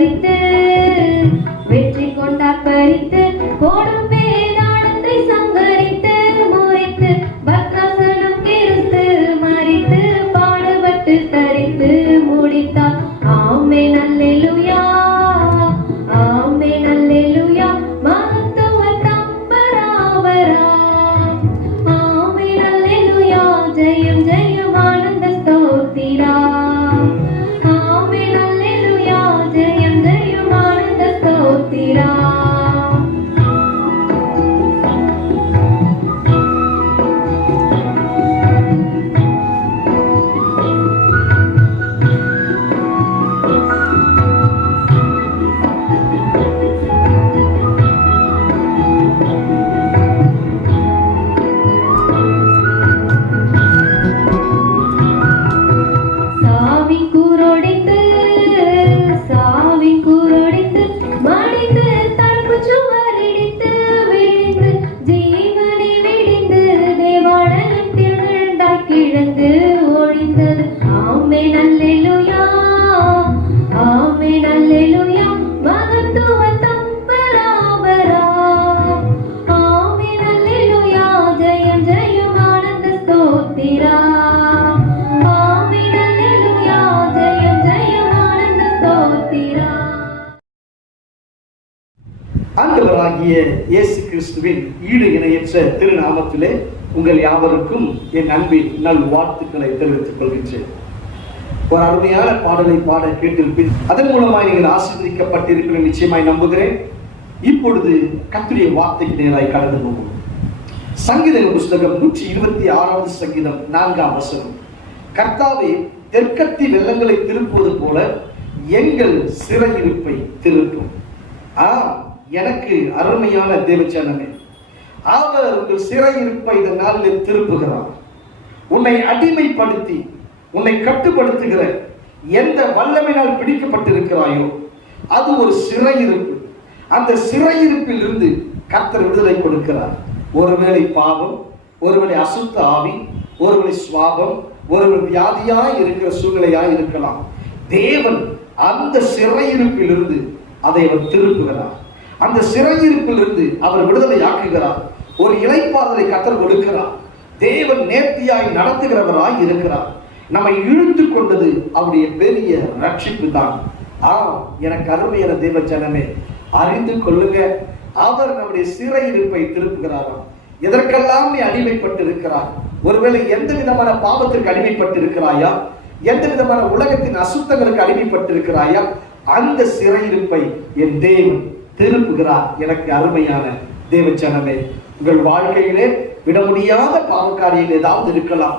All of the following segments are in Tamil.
பறித்து வெற்றி கொண்டா பறித்து போடும் வேதாளத்தை சங்கரித்து முறித்து பத்ராசனம் கிறிஸ்து மறித்து பாடுபட்டு தரித்து முடித்தார். ஆமென் அல்லேலூயா, ஆமென் அல்லேலூயா, மகத்துவ தம்பராவரா. ஆமென் அல்லேலூயா, ஜெயம் ஜெயம் ஆனந்த ஸ்தோத்திரா. ஆமென் அல்லேலூயா, ஜெயம் ஜெயம் ஆனந்த ஸ்தோத்திரா. ஆண்டவராகிய இயேசு கிறிஸ்துவின் ஈடு இணையற்ற திருநாமத்திலே உங்கள் யாவருக்கும் என் அன்பின் நல் வாழ்த்துக்களை தெரிவித்துக் கொள்கின்றேன். ஒரு அருமையான பாடலை பாட கேட்டிருப்பேன். அதன் மூலமாக நீங்கள் ஆசீர்வதிக்கப்பட்டிருக்கிறேன் நிச்சயமாய் நம்புகிறேன். இப்பொழுது கர்த்தருடைய வார்த்தைக்கு நேராய் கடந்து போகும். சங்கீத புஸ்தகம் 126வது சங்கீதம் 4ஆம் வசனம். கர்த்தாவே, தெற்கத்தி வெள்ளங்களை திருப்புவது போல எங்கள் சிறையிருப்பை திருப்பும். எனக்கு அருமையான தேவச்சனமே, அவர் உங்கள் சிறையிருப்பை இந்த நாளில் திருப்புகிறார். உன்னை அடிமைப்படுத்தி உன்னை கட்டுப்படுத்துகிற எந்த வல்லமையினால் பிடிக்கப்பட்டிருக்கிறாயோ அது ஒரு சிறையிருப்பு. அந்த சிறையிருப்பில் இருந்து கர்த்தர் விடுதலை கொடுக்கிறார். ஒருவேளை பாவம், ஒருவேளை அசுத்த ஆவி, ஒருவேளை சுவாபம், ஒருவேளை வியாதியாய் இருக்கிற சூழ்நிலையாய் இருக்கலாம். தேவன் அந்த சிறையிருப்பில் இருந்து அதை அவர் திருப்புகிறார். அந்த சிறையிருப்பிலிருந்து அவர் விடுதலை ஆக்குகிறார். ஒரு இளைப்பாறுதலை கர்த்தர் கொடுக்கிறார். தேவன் நேர்த்தியாய் நடத்துகிறவராய் இருக்கிறார். நம்மை இழுத்து கொண்டது அவருடைய பெரிய ரட்சிப்பு தான். எனக்கு அருமையான தேவ ஜனமே, அறிந்து கொள்ளுங்க, அவர் நம்முடைய சிறையிருப்பை திருப்புகிறாராம். எதற்கெல்லாம் நீ அடிமைப்பட்டு இருக்கிறார்? ஒருவேளை எந்த விதமான பாவத்திற்கு அடிமைப்பட்டு இருக்கிறாயா? எந்த விதமான உலகத்தின் அசுத்தங்களுக்கு அடிமைப்பட்டு இருக்கிறாயா? அந்த சிறையிருப்பை என் தேவன் திருப்புகிறார். எனக்கு அருமையான தேவ ஜனமே, உங்கள் வாழ்க்கையிலே விட முடியாத பாவக்காரியில் ஏதாவது இருக்கலாம்.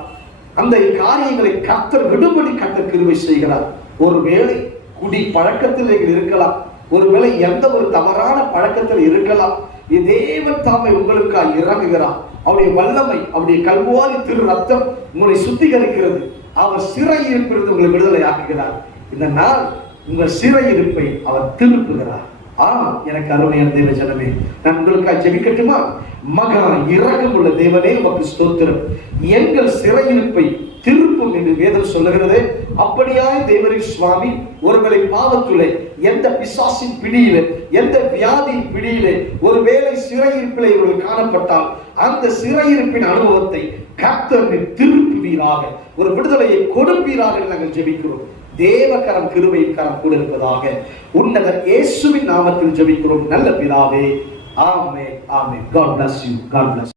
அந்த காரியங்களை கர்த்தர் விடுபடி கர்த்தர் கிருபை செய்கிறார். ஒருவேளை குடி பழக்கத்தில் நீங்கள் இருக்கலாம், ஒருவேளை எந்த ஒரு தவறான பழக்கத்தில் இருக்கலாம். தேவன் தாமை உங்களுக்காக இறங்குகிறார். அவருடைய வல்லமை, அவருடைய கல்வாரி திரு ரத்தம் உங்களை சுத்திகரிக்கிறது. அவர் சிறையிருப்பிலிருந்து உங்களை விடுதலை ஆக்குகிறார். இந்த நாள் உங்கள் சிறையிருப்பை அவர் திருப்புகிறார். எனக்கு அருமையான தேவ ஜனமே, நான் உங்களுக்காக ஜெபிக்கட்டுமா? மகா இரக்கம் உள்ள தேவனே, உமக்கு ஸ்தோத்திரம். எங்கள் சிறையிருப்பை திருப்பும் என்று வேதம் சொல்லுகிறது. அப்படியாய் தேவரின் சுவாமி, ஒருவேளை பாவத்துள்ளே, எந்த பிசாசின் பிடியிலே, எந்த வியாதியின் பிடியிலே ஒருவேளை சிறையிருப்பிலே இவர்கள் காணப்பட்டால் அந்த சிறையிருப்பின் அனுபவத்தை கர்த்தர் திருப்புவீராக, ஒரு விடுதலையை கொடுப்பீராக நாங்கள் ஜெபிக்கிறோம். தேவகரம் கிருபையின் கரம் கூட இருப்பதாக உன்னதர் இயேசுவின் நாமத்தில் ஜெபிக்கிறோம் நல்ல பிதாவே. ஆமென், ஆமென். God bless you. God bless you.